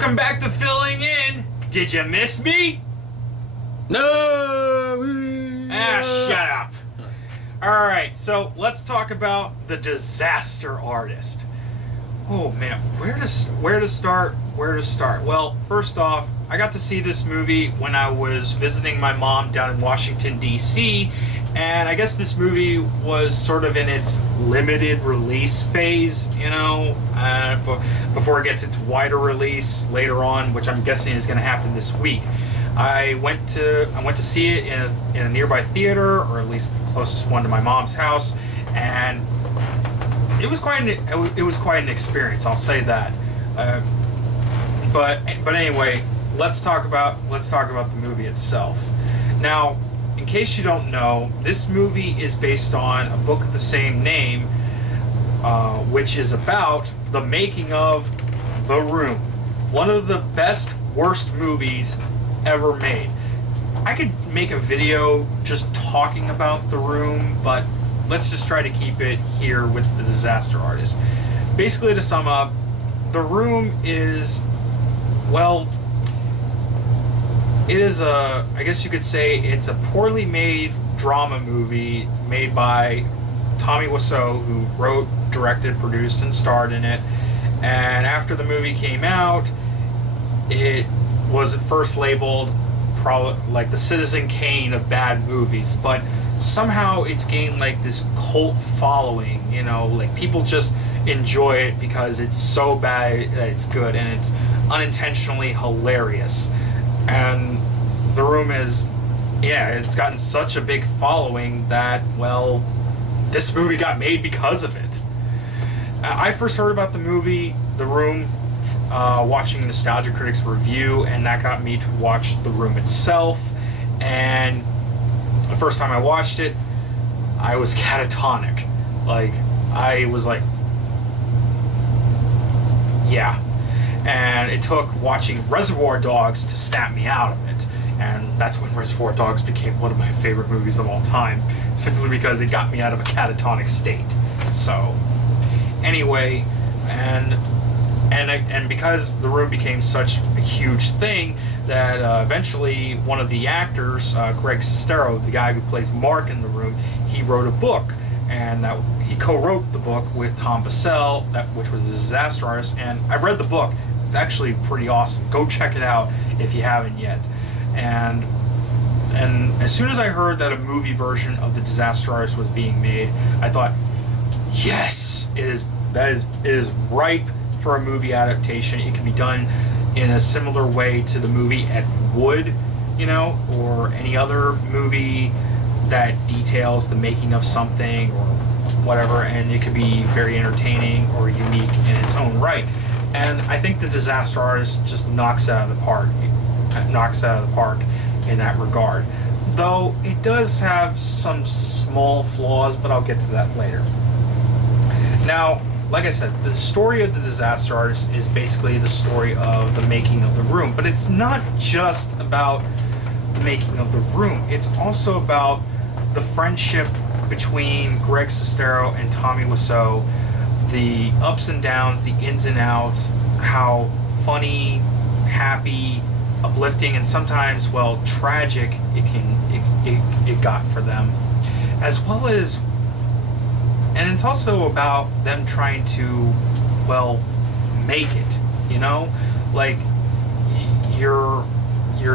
Welcome back to Filling In. Did you miss me? No! Shut up. Alright, so let's talk about The Disaster Artist. Oh man, where to start? Well, first off, I got to see this movie when I was visiting my mom down in Washington, D.C., and I guess this movie was sort of in its limited release phase, before it gets its wider release later on, which I'm guessing is going to happen this week. I went to see it in a nearby theater, or at least the closest one to my mom's house, and it was quite an experience. I'll say that. But anyway, let's talk about the movie itself. Now, in case you don't know, this movie is based on a book of the same name, which is about the making of The Room, one of the best, worst movies ever made. I could make a video just talking about The Room, but let's just try to keep it here with The Disaster Artist. Basically, to sum up, The Room is, well, it is I guess you could say it's a poorly made drama movie made by Tommy Wiseau, who wrote, directed, produced, and starred in it. And after the movie came out, it was at first labeled probably like the Citizen Kane of bad movies, but somehow it's gained like this cult following, like people just enjoy it because it's so bad that it's good, and it's unintentionally hilarious. And The Room is, it's gotten such a big following that, well, this movie got made because of it. I first heard about the movie The Room watching Nostalgia Critic's review, and that got me to watch The Room itself. And the first time I watched it, I was catatonic. I was like, yeah. And it took watching Reservoir Dogs to snap me out of it. And that's when Reservoir Dogs became one of my favorite movies of all time, simply because it got me out of a catatonic state. So, anyway, and because The Room became such a huge thing that eventually one of the actors, Greg Sestero, the guy who plays Mark in The Room, he wrote a book, and that he co-wrote the book with Tom Wiseau, which was The Disaster Artist. And I've read the book. It's actually pretty awesome. Go check it out if you haven't yet. And as soon as I heard that a movie version of The Disaster Artist was being made, I thought, yes, it is ripe for a movie adaptation. It can be done in a similar way to the movie Ed Wood, or any other movie that details the making of something or whatever, and it could be very entertaining or unique in its own right. And I think The Disaster Artist just knocks it out of the park. In that regard. Though it does have some small flaws, but I'll get to that later. Now, like I said, the story of The Disaster Artist is basically the story of the making of The Room. But it's not just about the making of The Room. It's also about the friendship between Greg Sestero and Tommy Wiseau, the ups and downs, the ins and outs, how funny, happy, uplifting, and sometimes, well, tragic it got for them, as well as, and it's also about them trying to, well, make it. Like you're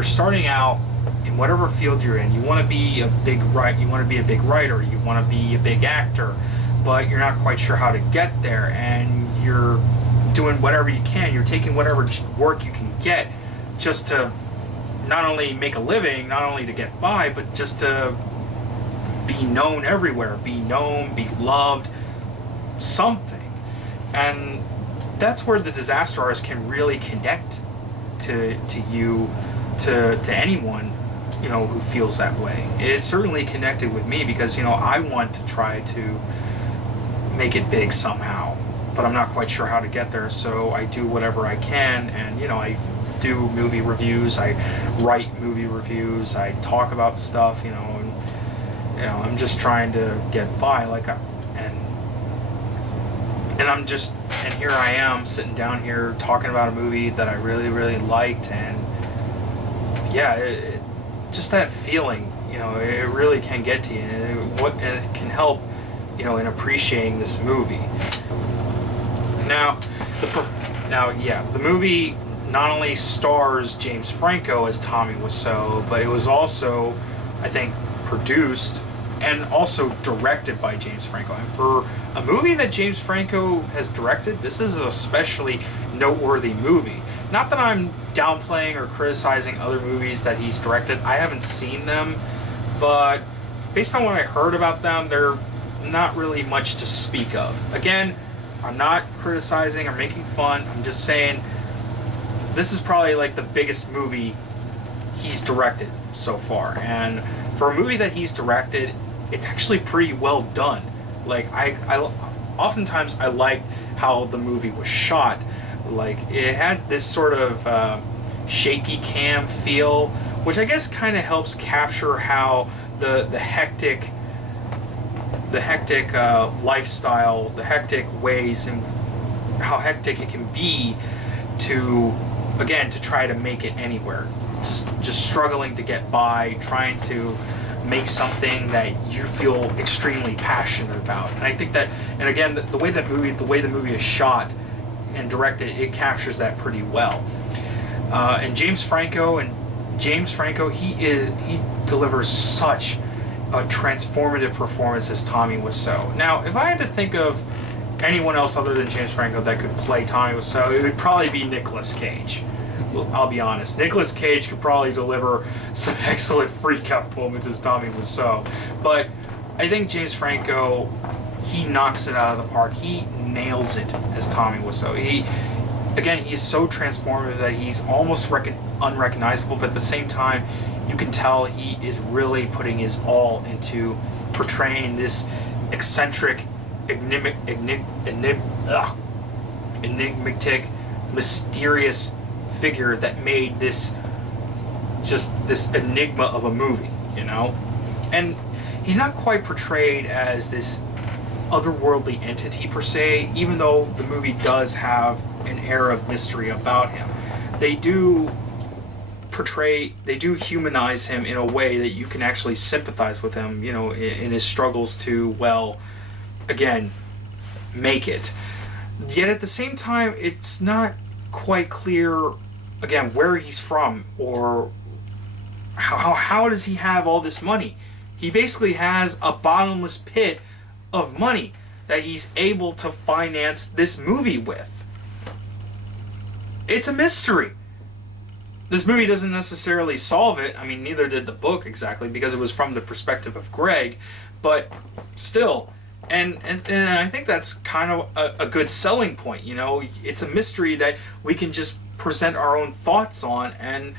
starting out in whatever field you're in. You want to be a big writer. You want to be a big actor, but you're not quite sure how to get there, and you're doing whatever you can. You're taking whatever work you can get, just to not only make a living, not only to get by, but just to be known everywhere, be known, be loved, something. And that's where The Disaster Artist can really connect to you, to anyone, who feels that way. It certainly connected with me because, I want to try to make it big somehow, but I'm not quite sure how to get there, so I do whatever I can, and, I do movie reviews, I write movie reviews, I talk about stuff, and I'm just trying to get by, and and here I am sitting down here talking about a movie that I really, really liked, and yeah, just that feeling, it really can get to you, and it can help, in appreciating this movie. Now, the movie not only stars James Franco as Tommy Wiseau, but it was also, I think, produced and also directed by James Franco. And for a movie that James Franco has directed, this is an especially noteworthy movie. Not that I'm downplaying or criticizing other movies that he's directed. I haven't seen them, but based on what I heard about them, they're not really much to speak of. Again, I'm not criticizing or making fun. I'm just saying this is probably like the biggest movie he's directed so far. And for a movie that he's directed, it's actually pretty well done. Like, I oftentimes I liked how the movie was shot. Like, it had this sort of shaky cam feel, which I guess kind of helps capture how the hectic lifestyle, the hectic ways, and how hectic it can be to try to make it anywhere. Just struggling to get by, trying to make something that you feel extremely passionate about. And I think that, and again, the way the movie is shot and directed, it captures that pretty well. And James Franco, he delivers such a transformative performance as Tommy Wiseau. Now, if I had to think of anyone else other than James Franco that could play Tommy Wiseau, it would probably be Nicolas Cage. Well, I'll be honest. Nicolas Cage could probably deliver some excellent freak-out moments as Tommy Wiseau. But I think James Franco, he knocks it out of the park. He nails it as Tommy Wiseau. He's so transformative that he's almost unrecognizable, but at the same time, you can tell he is really putting his all into portraying this eccentric, enigmatic, mysterious figure that made this enigma of a movie, And he's not quite portrayed as this otherworldly entity per se, even though the movie does have an air of mystery about him. They do humanize him in a way that you can actually sympathize with him, in his struggles to, make it. Yet at the same time, it's not quite clear, again, where he's from, or how does he have all this money. He basically has a bottomless pit of money that he's able to finance this movie with. It's a mystery. This movie doesn't necessarily solve it. I mean, neither did the book exactly, because it was from the perspective of Greg, but still. And I think that's kind of a good selling point, It's a mystery that we can just present our own thoughts on, and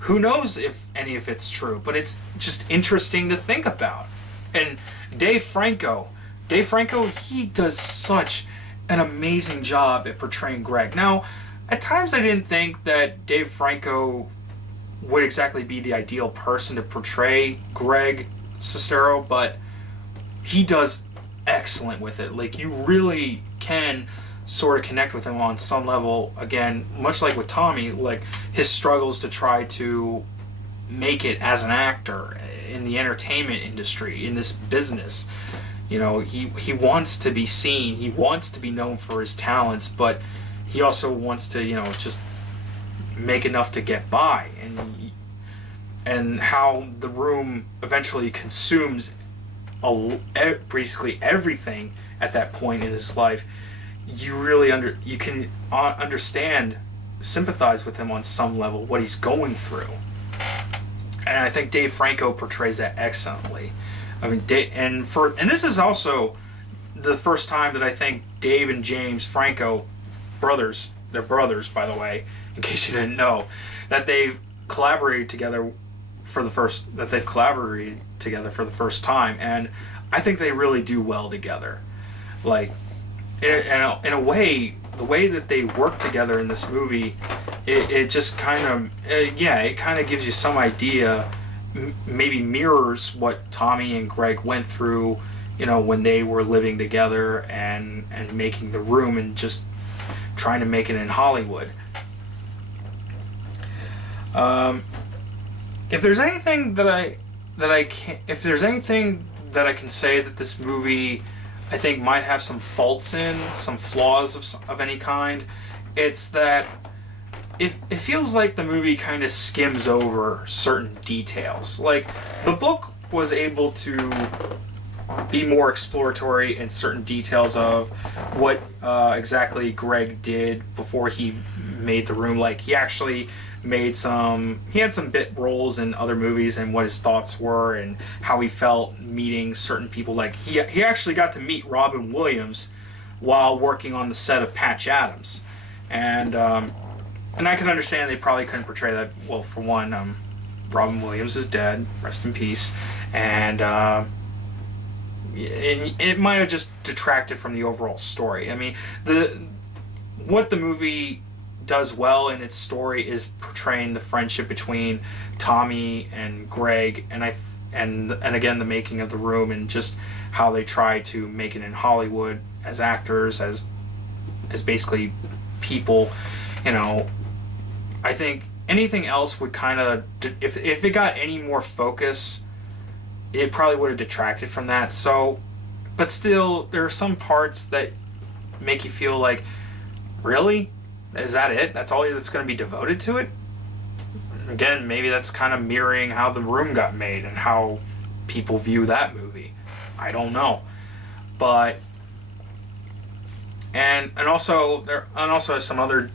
who knows if any of it's true, but it's just interesting to think about. And Dave Franco, he does such an amazing job at portraying Greg. Now, at times I didn't think that Dave Franco would exactly be the ideal person to portray Greg Sestero, but he does excellent with it. Like, you really can sort of connect with him on some level. Again, much like with Tommy, like his struggles to try to make it as an actor in the entertainment industry, in this business. He wants to be seen, he wants to be known for his talents, but he also wants to, just make enough to get by. And how the room eventually consumes basically everything at that point in his life. You really you can understand, sympathize with him on some level, what he's going through. And I think Dave Franco portrays that excellently. I mean, and this is also the first time that I think Dave and James Franco, brothers, they're brothers, by the way, in case you didn't know, that they've collaborated together for the first time, and I think they really do well together. Like, in a way, the way that they work together in this movie, it just kind of, it kind of gives you some idea, maybe mirrors what Tommy and Greg went through when they were living together and making The Room and just trying to make it in Hollywood. If there's anything that I can say that this movie I think might have some faults in, some flaws of any kind, it's that it feels like the movie kind of skims over certain details. Like, the book was able to be more exploratory in certain details of what exactly Greg did before he made The Room. Like, he actually had some bit roles in other movies and what his thoughts were and how he felt meeting certain people. Like, he actually got to meet Robin Williams while working on the set of Patch Adams. And I can understand they probably couldn't portray that. Well, for one, Robin Williams is dead, rest in peace, and it might have just detracted from the overall story. I mean, what the movie does well in its story is portraying the friendship between Tommy and Greg, and again the making of The Room, and just how they try to make it in Hollywood as actors, as basically people. I think anything else would kind of, if it got any more focus, it probably would have detracted from that. So, but still, there are some parts that make you feel like, really? Is that it? That's all that's going to be devoted to it? Again, maybe that's kind of mirroring how The Room got made and how people view that movie. I don't know. But and also some other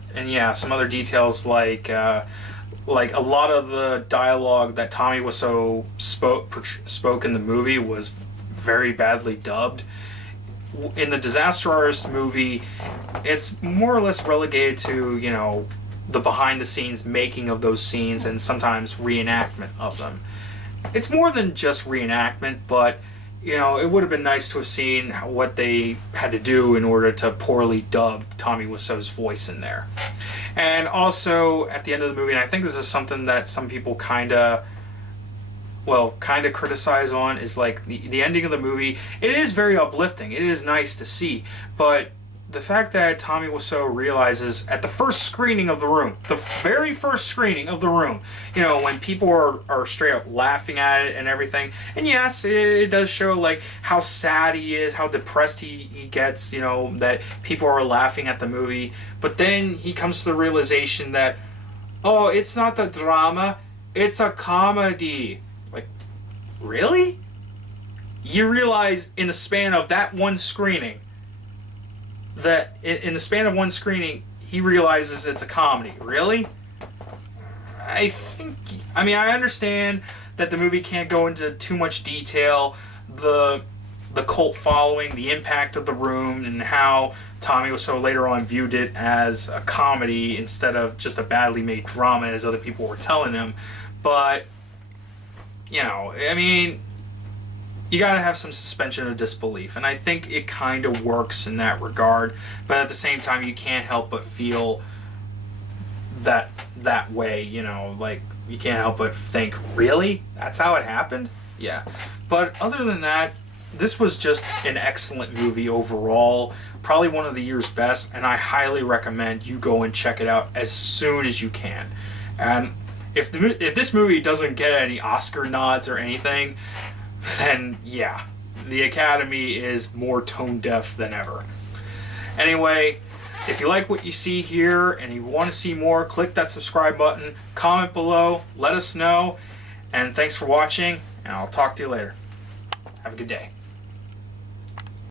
details like a lot of the dialogue that Tommy Wiseau spoke in the movie was very badly dubbed. In the Disaster Artist movie, it's more or less relegated to, the behind-the-scenes making of those scenes and sometimes reenactment of them. It's more than just reenactment, but, it would have been nice to have seen what they had to do in order to poorly dub Tommy Wiseau's voice in there. And also, at the end of the movie, and I think this is something that some people kind of criticize on, is like the ending of the movie. It is very uplifting. It is nice to see. But the fact that Tommy Wiseau realizes at the first screening of The Room, the very first screening of The Room, when people are straight up laughing at it and everything. And yes, it does show like how sad he is, how depressed he gets, that people are laughing at the movie. But then he comes to the realization that, oh, it's not a drama, it's a comedy. Really? You realize in the span of that one screening, he realizes it's a comedy. Really? I understand that the movie can't go into too much detail, the cult following, the impact of The Room, and how Tommy Wiseau later on viewed it as a comedy instead of just a badly made drama as other people were telling him. But you gotta have some suspension of disbelief, and I think it kind of works in that regard. But at the same time, you can't help but feel that way. You can't help but think, really? That's how it happened? Yeah. But other than that, this was just an excellent movie overall. Probably one of the year's best, and I highly recommend you go and check it out as soon as you can. And if this movie doesn't get any Oscar nods or anything, then yeah, the Academy is more tone deaf than ever. Anyway, if you like what you see here and you want to see more, click that subscribe button, comment below, let us know, and thanks for watching, and I'll talk to you later. Have a good day.